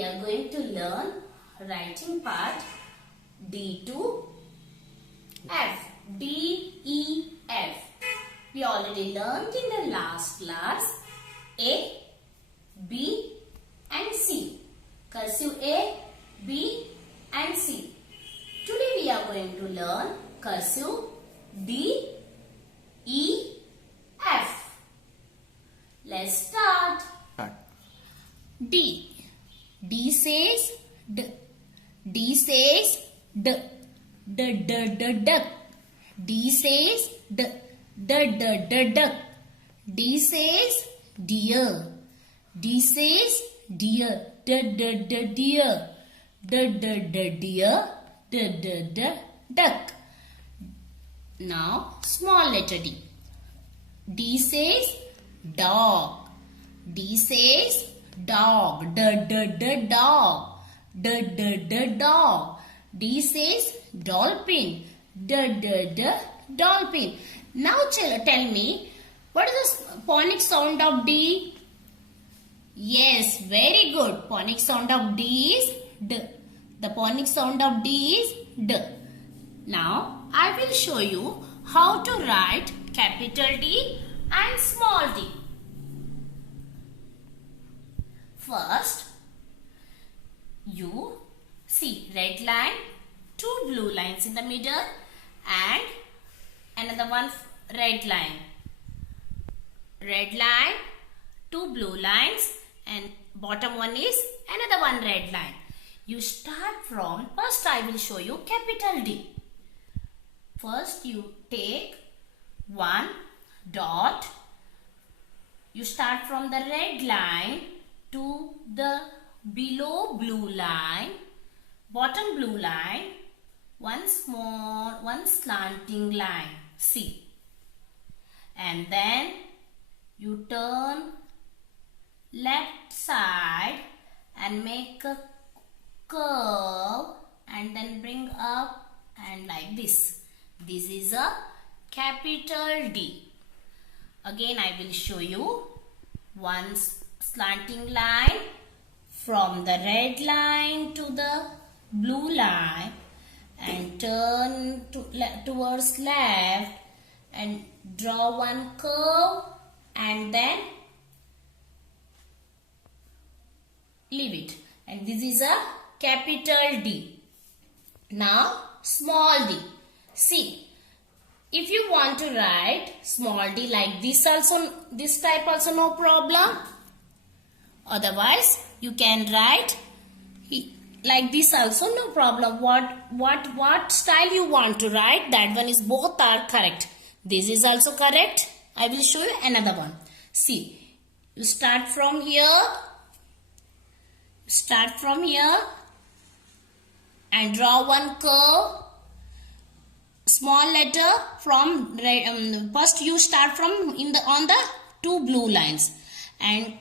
we are going to learn writing part D to F. D, E, F. We already learned in the last class A, B and C. Cursive A, B and C. Today we are going to learn cursive D, E, F. Let's start. D. D says D. D says D. D, D, D, duck. D says D. D, D, D, duck. D says deer. D says deer. D, D, D, deer. D, D, D, deer. D, D, D, duck. Now small letter D. D says dog. D says dog. D, D, D, dog. D, D, D, dog. D says dolphin. D, D, D, dolphin. Now tell me, what is the phonic sound of D? Yes, very good. Phonic sound of D is D. The phonic sound of D is D. Now, I will show you how to write capital D and small d. First, you see red line, two blue lines in the middle and another one red line. Red line, two blue lines and bottom one is another one red line. You start from, first I will show you capital D. First you take one dot. You start from the red line to the below blue line, bottom blue line, one slanting line, C. And then you turn left side and make a curve and then bring up and like this. This is a capital D. Again I will show you one slanting line from the red line to the blue line and turn towards left and draw one curve and then leave it. And this is a capital D. Now small d. See, if you want to write small d like this also, this type also no problem. Otherwise you can write like this also no problem. What style you want to write, that one is, both are correct. This is also correct. I will show you another one. See, you start from here. Start from here and draw one curve. Small letter from first you start from on the two blue lines and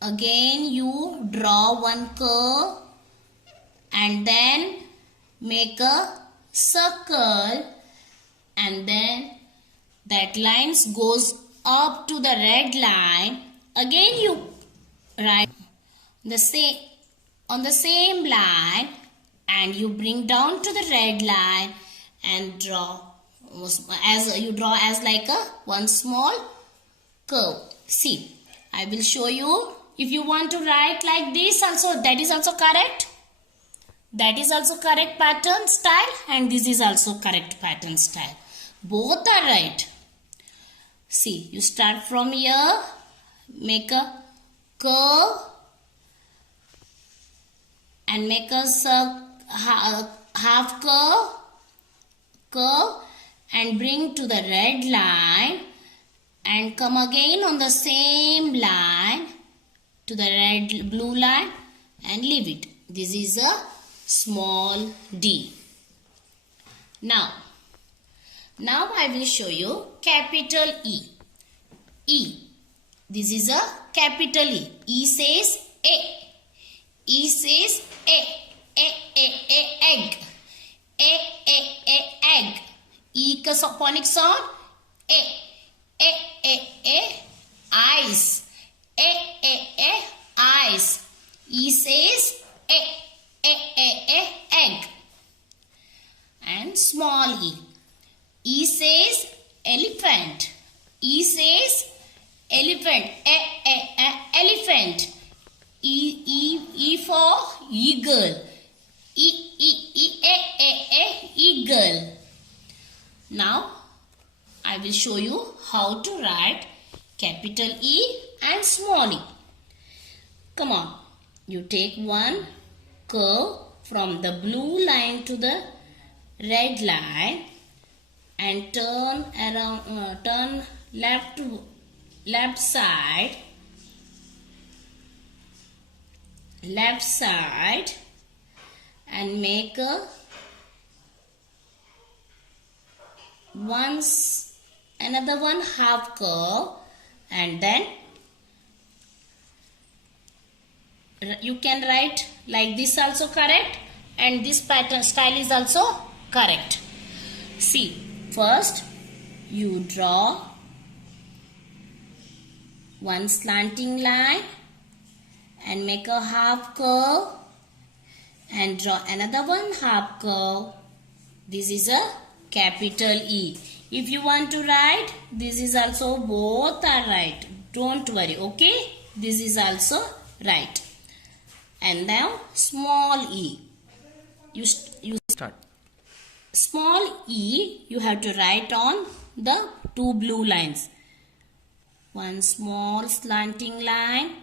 again you draw one curve and then make a circle and then that lines goes up to the red line. Again you write the same on the same line and you bring down to the red line and draw as like a one small curve. See, I will show you. If you want to write like this also, that is also correct. That is also correct pattern style and this is also correct pattern style. Both are right. See, you start from here, make a curve and make a half curve and bring to the red line and come again on the same line to the blue line and leave it. This is a small d. Now I will show you capital E. E. This is a capital E. E says A. E says egg. Egg. E का phonic sound eyes. Eyes. E says Elephant. Elephant. E for eagle. Eagle. Now I will show you how to write capital E and small e. Come on. You take one curve from the blue line to the red line and turn around, turn left side and make a another one half curve, and then you can write like this also correct, and this pattern style is also correct. See, first you draw one slanting line and make a half curve and draw another one half curve. This is a capital E. If you want to write, this is also, both are right. Don't worry, okay? This is also right. And now small e. You start. Small e you have to write on the two blue lines. One small slanting line,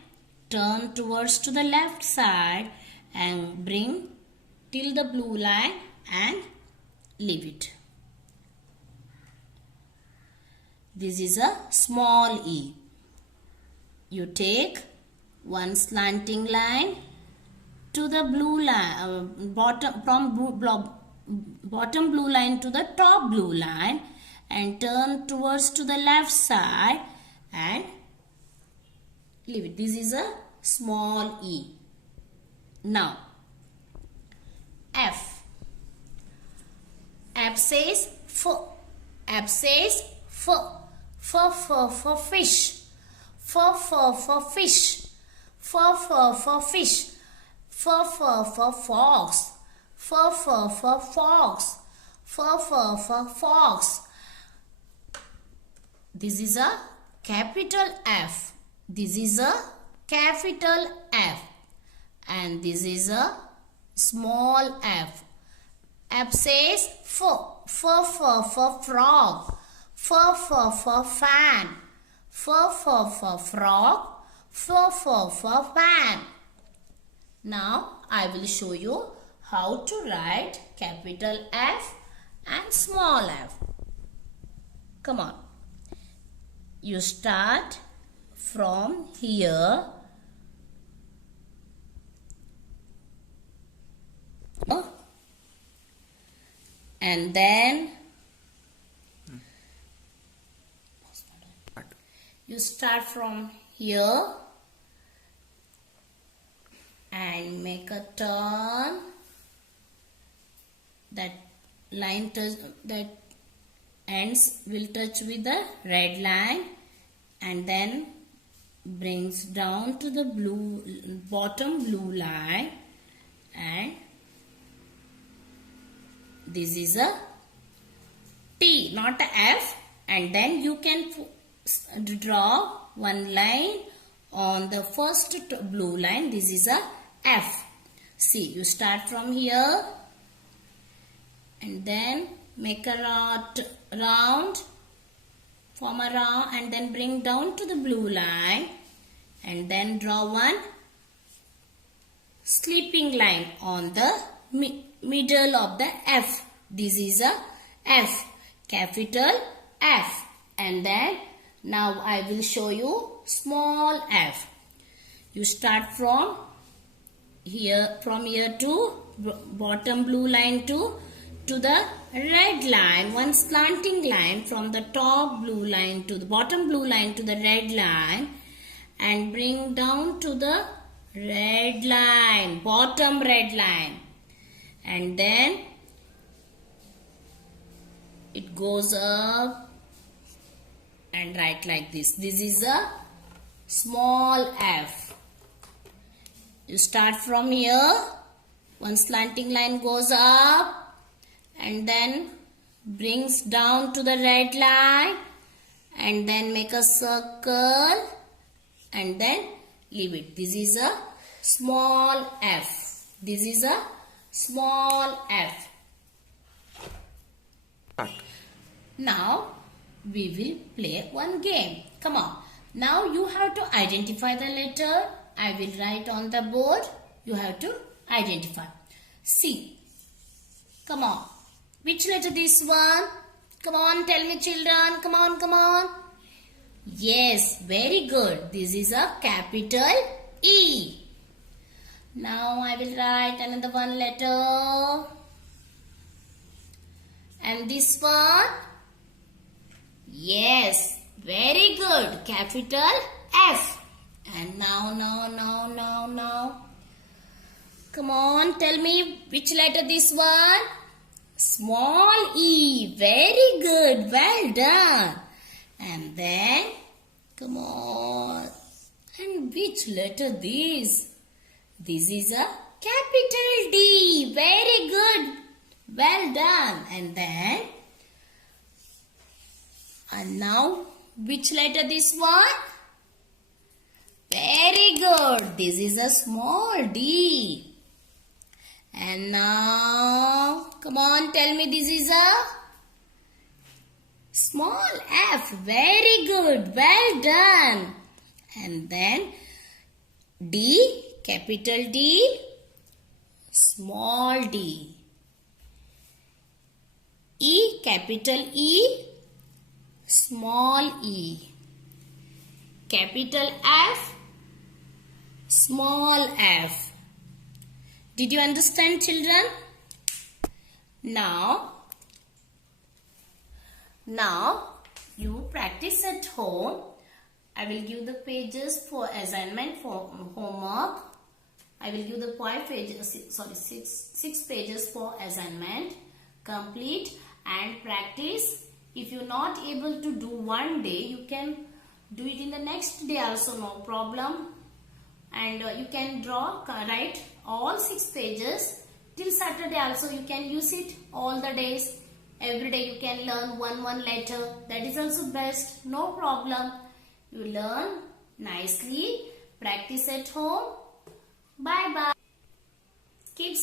turn towards to the left side and bring till the blue line and leave it. This is a small e. You take one slanting line to the blue line, bottom blue line to the top blue line, and turn towards to the left side and leave it. This is a small e. Now F. F says for. F says for fish. For fish. For fish. For fox. For fox. For fox. This is a capital F. This is a capital F. And this is a small f. F says for frog. For fan. For frog. For fan. Now I will show you how to write capital F and small f. Come on. You start from here. And then you start from here and make a turn. That line that ends will touch with the red line, and then brings down to the bottom blue line, and this is a T, not a F. And then you can draw one line on the first blue line. This is a F. See, you start from here and then make a round, form a round, and then bring down to the blue line, and then draw one sleeping line on the middle of the F. This is a F, capital F. And then now I will show you small f. You start from here to bottom blue line to the red line, one slanting line from the top blue line to the bottom blue line to the red line, and bring down to the red line, bottom red line, and then it goes up and write like this. This is a small f. You start from here, one slanting line goes up and then brings down to the red line and then make a circle and then leave it. This is a small f. This is a small f. Now we will play one game. Come on. Now you have to identify the letter. I will write on the board. You have to identify. C. Come on. Which letter this one? Come on, tell me children. Come on, come on. Yes, very good. This is a capital E. Now I will write another one letter. And this one? Yes, very good. Capital F. And now. Come on, tell me which letter this one? Small E. Very good. Well done. And then, come on. And which letter this? This is a capital D. Very good. Well done. And now, which letter this one? Very good. This is a small D. And now, come on, tell me this is a small F. Very good. Well done. And then D, capital D, small d. E, capital E, small e. Capital F, small f. Did you understand, children? Now you practice at home. I will give the pages for assignment for homework. I will give the 6 pages for assignment. Complete and practice. If you're not able to do one day, you can do it in the next day also, no problem. And you can write all 6 pages till Saturday also. You can use it all the days. Every day you can learn one letter. That is also best. No problem. You learn nicely. Practice at home. Bye bye. Keep